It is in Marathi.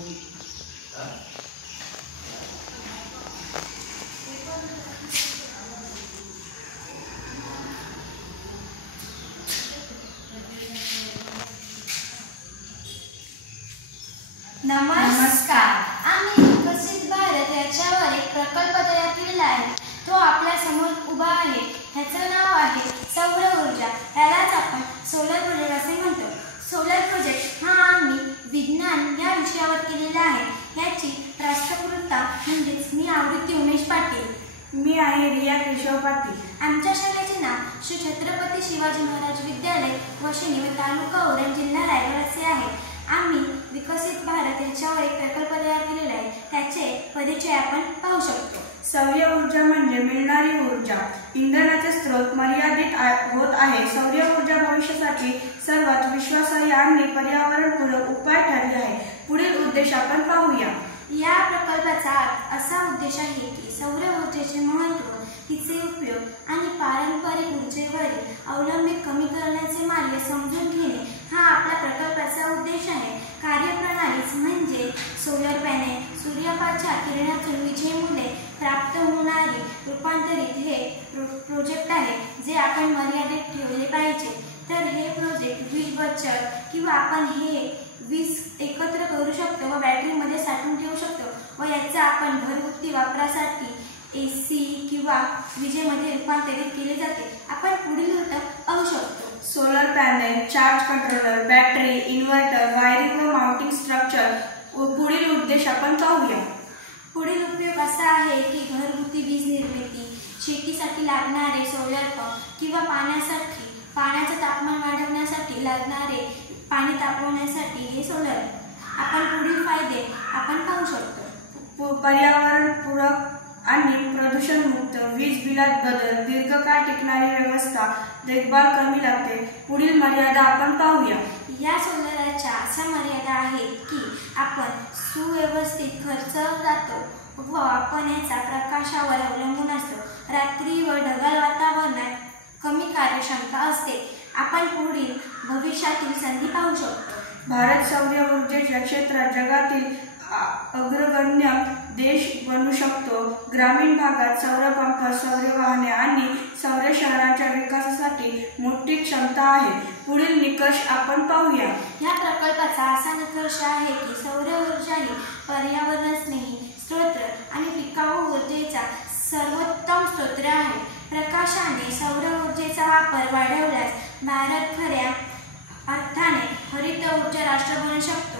नमस्कार. आम्ही विकसित भारत याच्यावर एक प्रकल्प तयार केलेला आहे. तो आपल्या समोर उभा आहे. ह्याचं नाव आहे सौर ऊर्जा. यालाच आपण सोलर प्रोजेक्ट असे म्हणतो. सोलर प्रोजेक्ट हा आम्ही विज्ञान या विषयावर केलेला आहे. याची राष्ट्रपुरता म्हणजेच मी आवृत्ती उमेश पाटील. मी आहे रिया केशव पाटील. आमच्या शाळेचे नाव श्री छत्रपती शिवाजी महाराज विद्यालय वशिनी व तालुका उरण जिल्हा रायगड असे आहे. आम्ही विकसित भारत याच्यावर एक प्रकल्प तयार केलेला आहे. त्याचे परिचय आपण पाहू शकतो. सौर ऊर्जा म्हणजे मिळणारी ऊर्जा. इंधनाचे स्रोत मर्यादित होत आहे. सौर ऊर्जा भविष्यासाठी सर्वात विश्वासार्ह आणि पर्यावरणपूरक उपाय ठरले आहे. पुढील उद्देश आपण पाहूया. या प्रकल्पाचा असा उद्देश आहे की सौर ऊर्जेचे महत्त्व, तिचे उपयोग आणि पारंपरिक ऊर्जेवरील अवलंबन कमी करण्याचे मार्ग समजून घेणे हा आपल्या प्रकल्पाचा उद्देश आहे. कार्यप्रणालीच म्हणजे सोलर पॅनेल, सूर्यप्रकाशाच्या किरणातून विजेमुळे प्राप्त होणारे रूपांतरित हे प्रोजेक्ट आहे जे आपण मर्यादित ठेवले पाहिजे. तर हे प्रोजेक्ट वीज बचत किंवा आपण हे वीज एकत्र करू शकतो व बॅटरीमध्ये साठवून ठेवू शकतो व याचा आपण घरगुती वापरासाठी AC किंवा विजेमध्ये रूपांतरित केले जाते. आपण पुढील घटक पाहू शकतो. Solar panel, charge controller, battery, inverter, wiring व माउंटिंग स्ट्रक्चर. पुढील उद्देश आपण पाहूया. पुढील उपयोग असा आहे की घरगुती वीज निर्मिती, शेतीसाठी लागणारे सोलर पंप किंवा पाण्याचं तापमान वाढवण्यासाठी लागणारे पाणी तापवण्यासाठी हे सोलर. आपण पुढील फायदे आपण पाहू शकतो. पर्यावरणपूरक आणि प्रदूषणमुक्त, वीज बिलात बदल, दीर्घकाळ टिकणारी व्यवस्था, देखभाल कमी लागते. पुढील मर्यादा आपण पाहूया. या सोलरच्या अशा मर्यादा आहेत की आपण सुव्यवस्थित खर्च जातो व आपण याचा प्रकाशावर अवलंबून असतो. रात्री व ढगाळ वातावरणात कमी कार्यक्षमता असते. आपण पुढील भविष्यातील संधी पाहू शकतो. भारत सौर ऊर्जेच्या क्षेत्रात जगातील अग्रगण्य देश बनू शकतो. ग्रामीण भागात सौर पंप, सौर वाहने आणि सौर शहरांच्या विकासासाठी मोठी क्षमता आहे. पुढील निकष आपण पाहूया. या प्रकल्पाचा असा निकष आहे की सौर ऊर्जा ही पर्यावरणस्नेही स्रोत आणि टिकाऊ ऊर्जेचा सर्वोत्तम स्रोत आहे. प्रकाशाने सौर ऊर्जेचा वापर वाढवल्यास भारत खऱ्या अर्थाने हरित ऊर्जा राष्ट्र बनू शकतो.